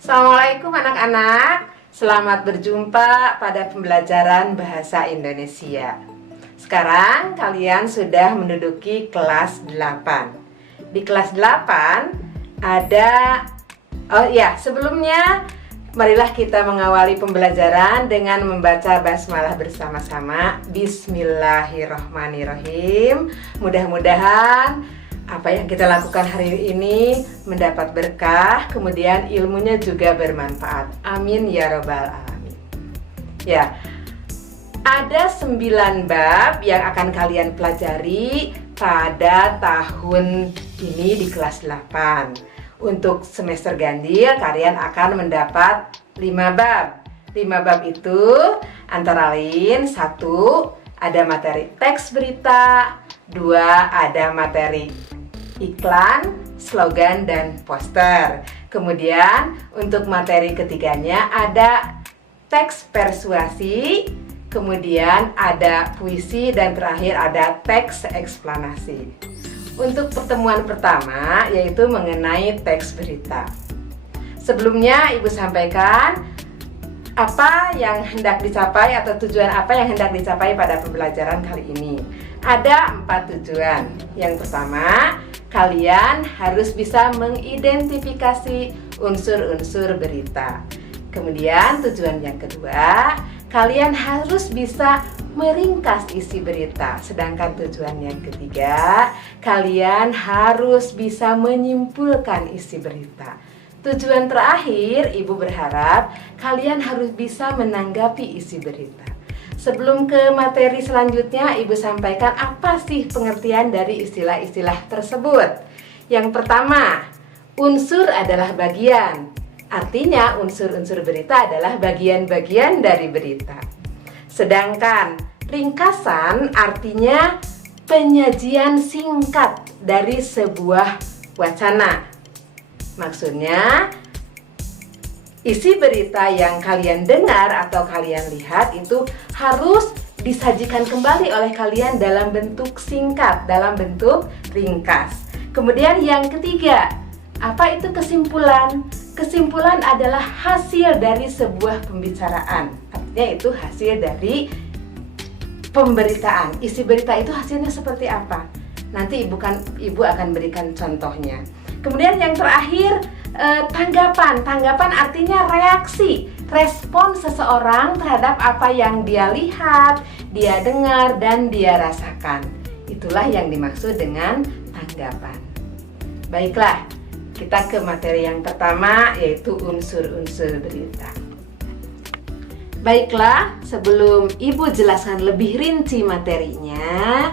Assalamualaikum anak-anak. Selamat berjumpa pada pembelajaran Bahasa Indonesia. Sekarang kalian sudah menduduki kelas 8. Di kelas 8 ada sebelumnya marilah kita mengawali pembelajaran dengan membaca basmalah bersama-sama. Bismillahirrohmanirrohim. Mudah-mudahan apa yang kita lakukan hari ini mendapat berkah, kemudian ilmunya juga bermanfaat. Amin ya robbal alamin. Ya, ada 9 bab yang akan kalian pelajari pada tahun ini di kelas 8. Untuk semester ganjil kalian akan mendapat 5 bab. 5 bab itu antara lain 1, ada materi teks berita, 2, ada materi iklan, slogan, dan poster. Kemudian untuk materi ketiganya ada teks persuasi, kemudian ada puisi, dan terakhir ada teks eksplanasi. Untuk pertemuan pertama yaitu mengenai teks berita. Sebelumnya Ibu sampaikan apa yang hendak dicapai atau tujuan apa yang hendak dicapai pada pembelajaran kali ini. Ada 4 tujuan. Yang pertama, kalian harus bisa mengidentifikasi unsur-unsur berita. Kemudian tujuan yang kedua, kalian harus bisa meringkas isi berita. Sedangkan tujuan yang ketiga, kalian harus bisa menyimpulkan isi berita. Tujuan terakhir, Ibu berharap kalian harus bisa menanggapi isi berita. Sebelum ke materi selanjutnya, Ibu sampaikan apa sih pengertian dari istilah-istilah tersebut. Yang pertama, unsur adalah bagian. Artinya unsur-unsur berita adalah bagian-bagian dari berita. Sedangkan ringkasan artinya penyajian singkat dari sebuah wacana. Maksudnya, isi berita yang kalian dengar atau kalian lihat itu harus disajikan kembali oleh kalian dalam bentuk singkat, dalam bentuk ringkas. Kemudian yang ketiga, apa itu kesimpulan? Kesimpulan adalah hasil dari sebuah pembicaraan. Artinya itu hasil dari pemberitaan. Isi berita itu hasilnya seperti apa? Nanti Ibu akan berikan contohnya. Kemudian yang terakhir, tanggapan. Tanggapan artinya reaksi, respon seseorang terhadap apa yang dia lihat, dia dengar, dan dia rasakan. Itulah yang dimaksud dengan tanggapan. Baiklah, kita ke materi yang pertama, yaitu unsur-unsur berita. Baiklah, sebelum Ibu jelaskan lebih rinci materinya,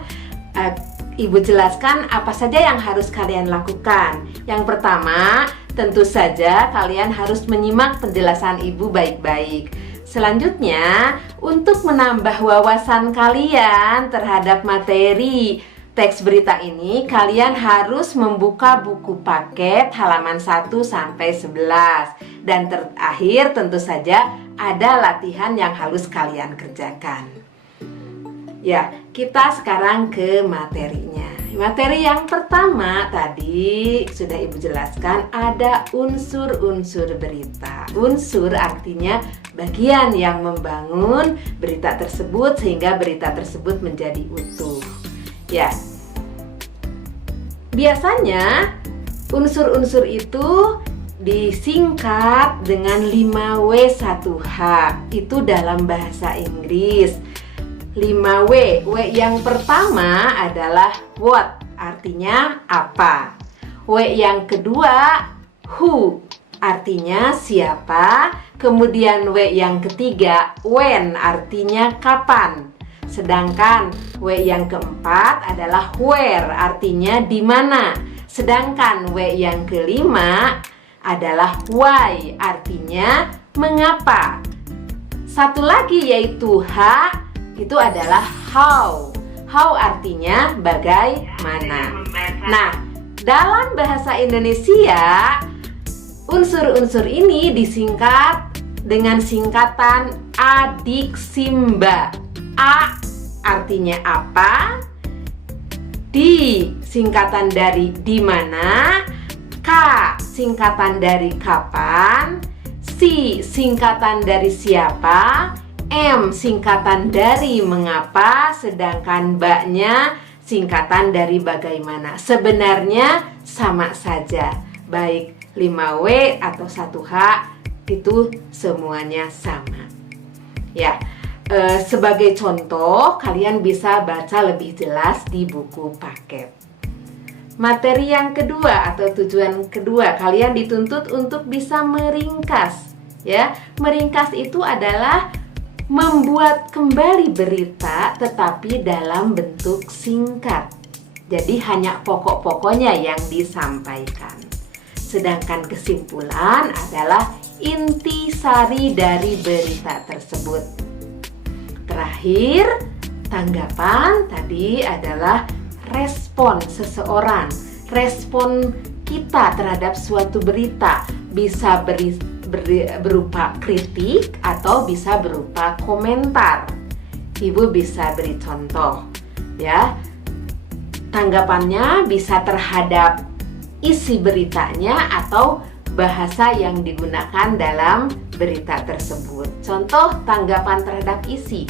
Ibu jelaskan apa saja yang harus kalian lakukan. Yang pertama, tentu saja kalian harus menyimak penjelasan Ibu baik-baik. Selanjutnya, untuk menambah wawasan kalian terhadap materi teks berita ini, kalian harus membuka buku paket halaman 1 sampai 11. Dan terakhir tentu saja ada latihan yang harus kalian kerjakan. Ya, kita sekarang ke materinya. Materi yang pertama tadi sudah Ibu jelaskan, ada unsur-unsur berita. Unsur artinya bagian yang membangun berita tersebut sehingga berita tersebut menjadi utuh. Ya, biasanya unsur-unsur itu disingkat dengan 5W1H. Itu dalam bahasa Inggris. 5W. W yang pertama adalah what, artinya apa. W yang kedua who, artinya siapa. Kemudian W yang ketiga when, artinya kapan. Sedangkan W yang keempat adalah where, artinya di mana. Sedangkan W yang kelima adalah why, artinya mengapa. Satu lagi yaitu H, itu adalah how. How artinya bagaimana. Nah, dalam bahasa Indonesia, unsur-unsur ini disingkat dengan singkatan adiksimba. A artinya apa? Di singkatan dari di mana. K singkatan dari kapan. C. Singkatan dari siapa. M. Singkatan dari mengapa. Sedangkan B-nya singkatan dari bagaimana. Sebenarnya sama saja, baik 5W atau 1H itu semuanya sama. Ya, sebagai contoh kalian bisa baca lebih jelas di buku paket. Materi yang kedua atau tujuan kedua, kalian dituntut untuk bisa meringkas. Ya, meringkas itu adalah membuat kembali berita tetapi dalam bentuk singkat. Jadi hanya pokok-pokoknya yang disampaikan. Sedangkan kesimpulan adalah intisari dari berita tersebut. Terakhir, tanggapan tadi adalah respon seseorang, respon kita terhadap suatu berita bisa berupa kritik atau bisa berupa komentar. Ibu bisa beri contoh, ya. Tanggapannya bisa terhadap isi beritanya atau bahasa yang digunakan dalam berita tersebut. Contoh tanggapan terhadap isi.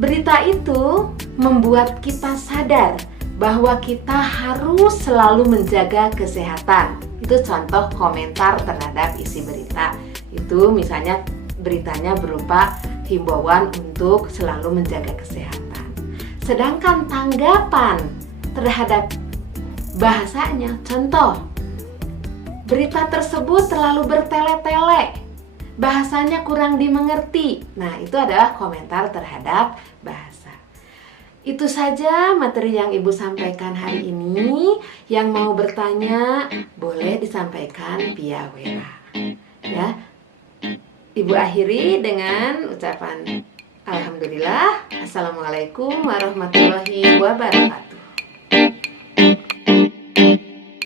Berita itu membuat kita sadar bahwa kita harus selalu menjaga kesehatan. Itu contoh komentar terhadap isi berita. Itu misalnya beritanya berupa himbauan untuk selalu menjaga kesehatan. Sedangkan tanggapan terhadap bahasanya, contoh, berita tersebut terlalu bertele-tele, bahasanya kurang dimengerti. Nah, itu adalah komentar terhadap bahasa. Itu saja materi yang Ibu sampaikan hari ini. Yang mau bertanya boleh disampaikan via WA. Ya. Ibu akhiri dengan ucapan alhamdulillah. Assalamualaikum warahmatullahi wabarakatuh.